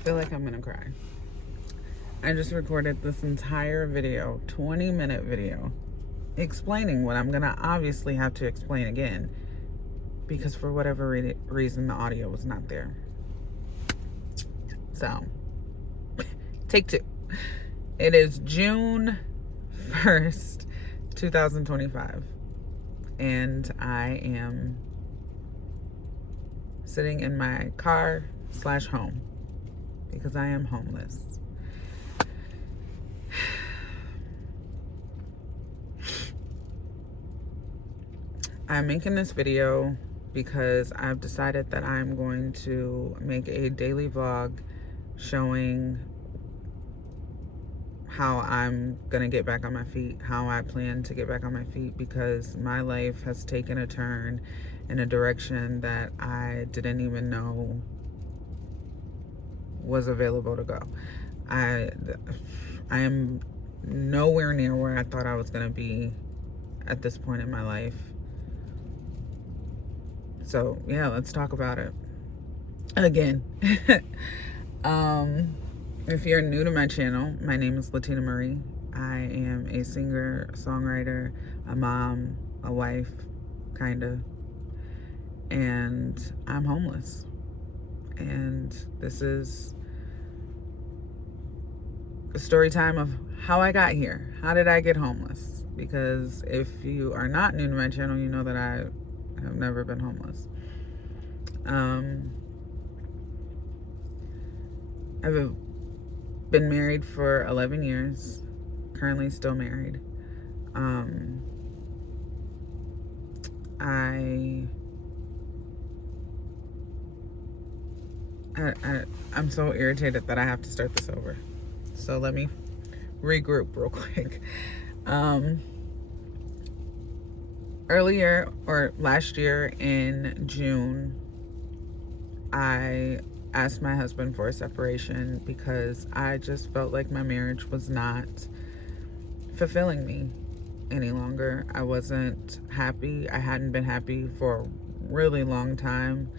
feel like I'm gonna cry. I just recorded this entire video, 20-minute video, explaining what I'm gonna obviously have to explain again because for whatever reason the audio was not there. So, take two. It is June 1st, 2025, and I am sitting in my car/home because I am homeless. I'm making this video because I've decided that I'm going to make a daily vlog showing how I'm gonna get back on my feet, how I plan to get back on my feet, because my life has taken a turn in a direction that I didn't even know was available to go. I am nowhere near where I thought I was gonna be at this point in my life. So yeah, let's talk about it again. If you're new to my channel, my name is LatinaMarie. I am a singer, songwriter, a mom, a wife, kinda, and I'm homeless. And this is a story time of how I got here. How did I get homeless? Because if you are not new to my channel, you know that I have never been homeless. I've been married for 11 years, currently still married. I'm so irritated that I have to start this over. So let me regroup real quick. Last year in June, I asked my husband for a separation because I just felt like my marriage was not fulfilling me any longer. I wasn't happy. I hadn't been happy for a really long time.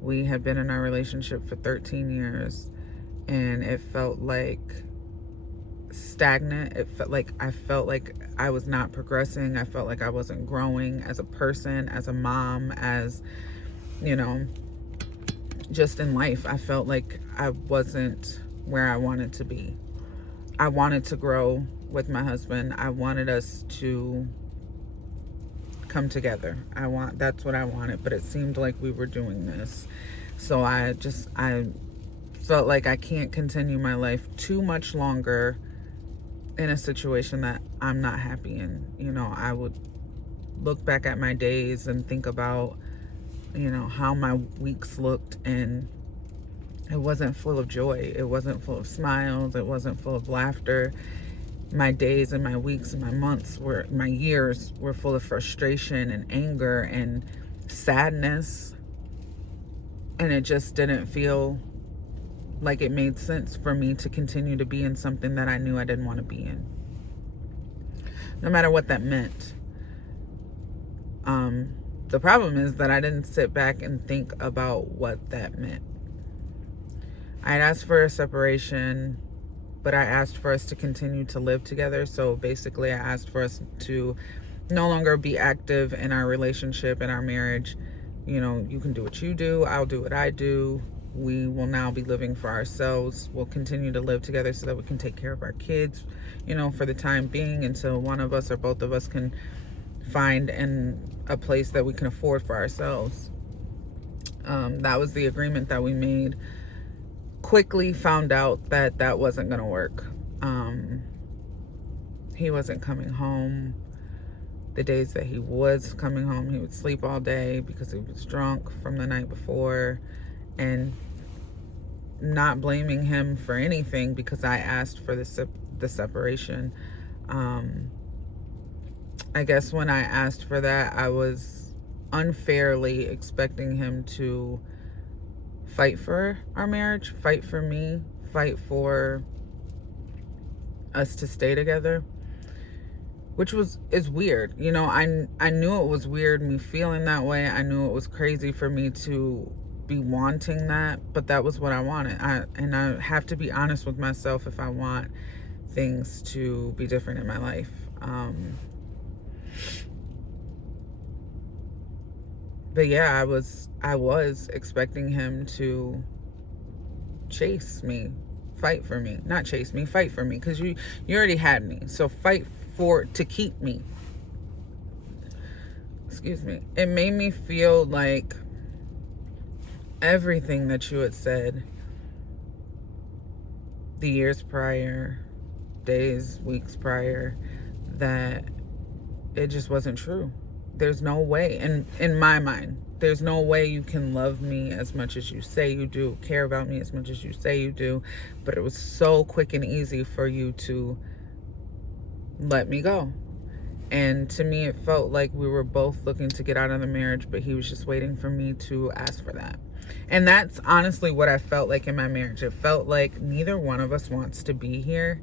We had been in our relationship for 13 years and it felt like stagnant. I felt like I was not progressing. I felt like I wasn't growing as a person, as a mom, as, just in life. I felt like I wasn't where I wanted to be. I wanted to grow with my husband. I wanted us to come together. That's what I wanted, but it seemed like we were doing this. So I felt like I can't continue my life too much longer in a situation that I'm not happy in. I would look back at my days and think about how my weeks looked, and it wasn't full of joy. It wasn't full of smiles. It wasn't full of laughter. My days and my weeks and my months my years were full of frustration and anger and sadness. And it just didn't feel like it made sense for me to continue to be in something that I knew I didn't want to be in, no matter what that meant. The problem is that I didn't sit back and think about what that meant. I had asked for a separation, but I asked for us to continue to live together. So basically I asked for us to no longer be active in our relationship, in our marriage. You can do what you do, I'll do what I do. We will now be living for ourselves. We'll continue to live together so that we can take care of our kids, for the time being, until one of us or both of us can find a place that we can afford for ourselves. That was the agreement that we made. Quickly found out that that wasn't going to work. He wasn't coming home. The days that he was coming home, he would sleep all day because he was drunk from the night before. And not blaming him for anything, because I asked for the separation. I guess when I asked for that, I was unfairly expecting him to fight for our marriage, fight for me, fight for us to stay together, which is weird. I knew it was weird, me feeling that way. I knew it was crazy for me to be wanting that, but that was what I wanted. And I have to be honest with myself if I want things to be different in my life. But yeah, I was expecting him to chase me, fight for me. Not chase me, fight for me, because you already had me. So fight for to keep me. Excuse me. It made me feel like everything that you had said the years prior, days, weeks prior, that it just wasn't true. There's no way, and in my mind, there's no way you can love me as much as you say you do, care about me as much as you say you do, but it was so quick and easy for you to let me go. And to me, it felt like we were both looking to get out of the marriage, but he was just waiting for me to ask for that. And that's honestly what I felt like in my marriage. It felt like neither one of us wants to be here,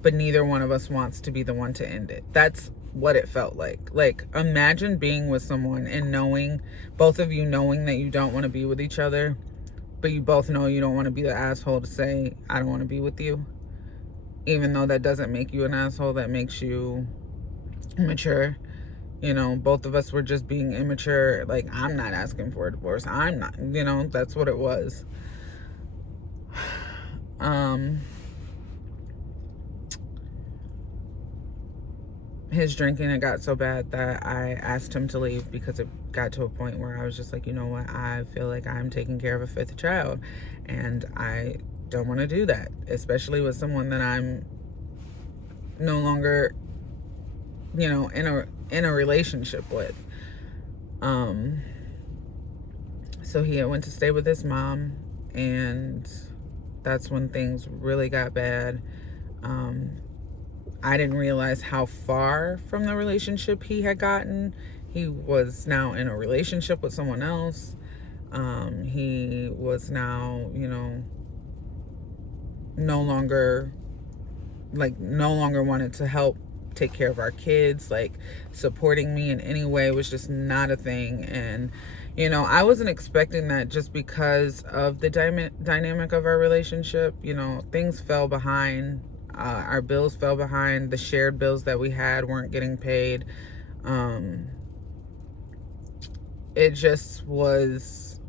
but neither one of us wants to be the one to end it. That's what it felt like. Like, imagine being with someone and knowing, both of you knowing that you don't want to be with each other, but you both know you don't want to be the asshole to say, I don't want to be with you. Even though that doesn't make you an asshole, that makes you mature. Both of us were just being immature. Like, I'm not asking for a divorce. I'm not, that's what it was. His drinking, it got so bad that I asked him to leave, because it got to a point where I was just like, you know what, I feel like I'm taking care of a fifth child, and I don't want to do that, especially with someone that I'm no longer, in a relationship with. So he went to stay with his mom, and that's when things really got bad. I didn't realize how far from the relationship he had gotten. He was now in a relationship with someone else. He was now, no longer wanted to help take care of our kids. Like, supporting me in any way was just not a thing. And I wasn't expecting that, just because of the dynamic of our relationship. Things fell behind. Our bills fell behind. The shared bills that we had weren't getting paid. It just was,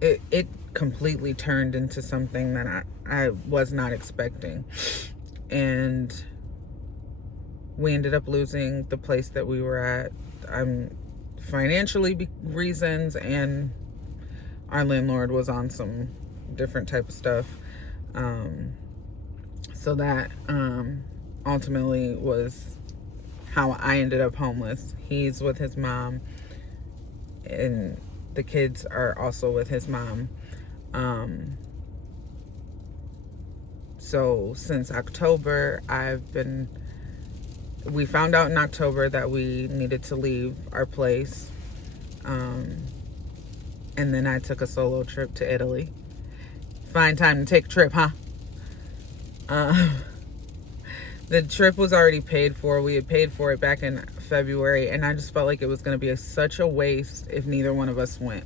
it completely turned into something that I was not expecting. And we ended up losing the place that we were at, financially reasons, and our landlord was on some different type of stuff. So that ultimately was how I ended up homeless. He's with his mom, and the kids are also with his mom. So since October, we found out in October that we needed to leave our place. And then I took a solo trip to Italy. Fine time to take a trip, huh? The trip was already paid for. We had paid for it back in February, and I just felt like it was going to be such a waste if neither one of us went.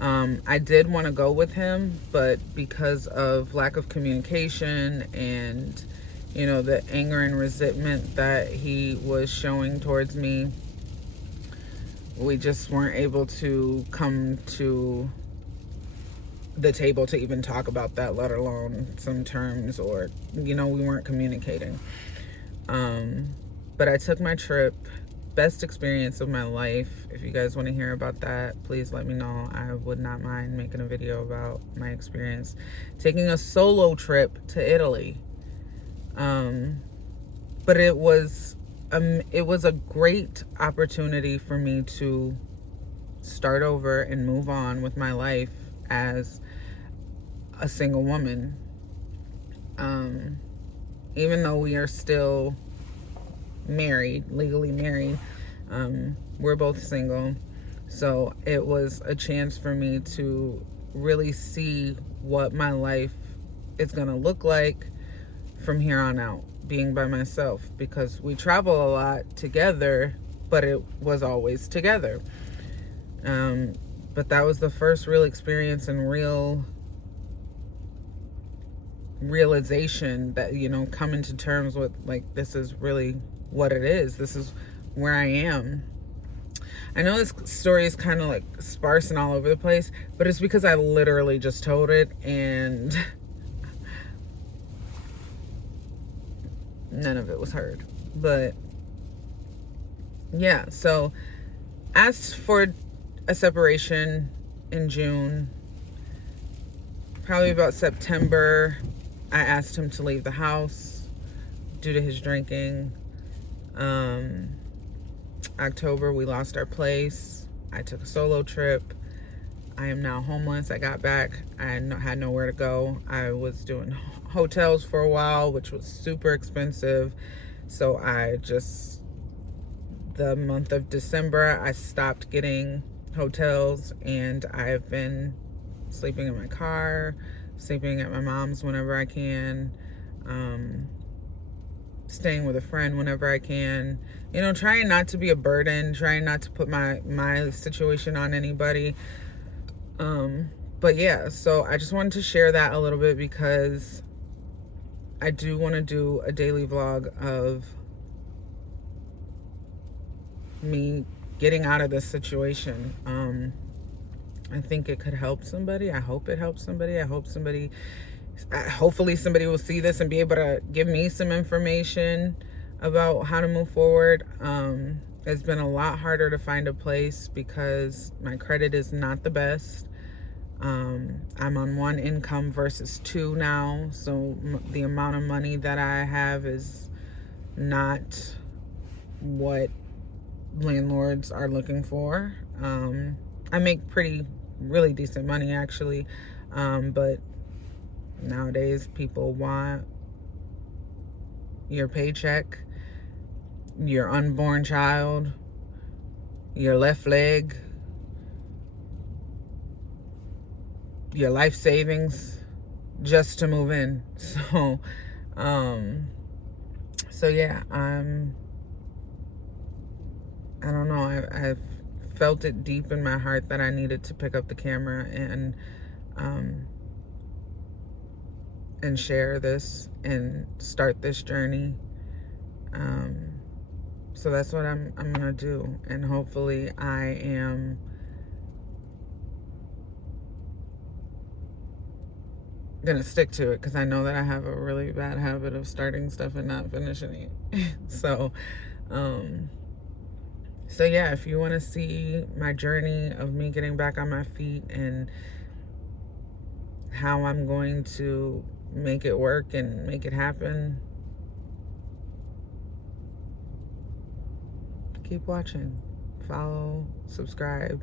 I did want to go with him, but because of lack of communication and, the anger and resentment that he was showing towards me, we just weren't able to come to the table to even talk about that, let alone some terms, or, we weren't communicating. But I took my trip. Best experience of my life. If you guys want to hear about that, please let me know. I would not mind making a video about my experience taking a solo trip to Italy. But it was a great opportunity for me to start over and move on with my life as a single woman. Even though we are still married, legally married, we're both single. So it was a chance for me to really see what my life is going to look like from here on out, being by myself, because we travel a lot together, but it was always together. But that was the first real experience and real realization that, coming to terms with, like, this is really what it is. This is where I am. I know this story is kind of like sparse and all over the place, but it's because I literally just told it and none of it was heard. But yeah, so asked for a separation in June. Probably about September, I asked him to leave the house due to his drinking. October, we lost our place. I took a solo trip. I am now homeless. I got back. I had nowhere to go. I was doing hotels for a while, which was super expensive. So the month of December, I stopped getting hotels, and I've been sleeping in my car, sleeping at my mom's whenever I can, staying with a friend whenever I can, trying not to be a burden, trying not to put my situation on anybody. But yeah, so I just wanted to share that a little bit because I do want to do a daily vlog of me getting out of this situation. I think it could help somebody. I hope it helps somebody. Hopefully somebody will see this and be able to give me some information about how to move forward. It's been a lot harder to find a place because my credit is not the best. I'm on one income versus two now, so the amount of money that I have is not what landlords are looking for. I make really decent money actually, but nowadays people want your paycheck, your unborn child, your left leg, your life savings just to move in. So yeah, I don't know. I've felt it deep in my heart that I needed to pick up the camera and share this and start this journey. So that's what I'm gonna do, and hopefully I am gonna stick to it, because I know that I have a really bad habit of starting stuff and not finishing it. So yeah, if you want to see my journey of me getting back on my feet and how I'm going to make it work and make it happen, keep watching, follow, subscribe.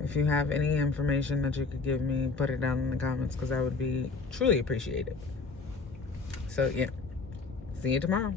If you have any information that you could give me, put it down in the comments, because I would be truly appreciated. So yeah, see you tomorrow.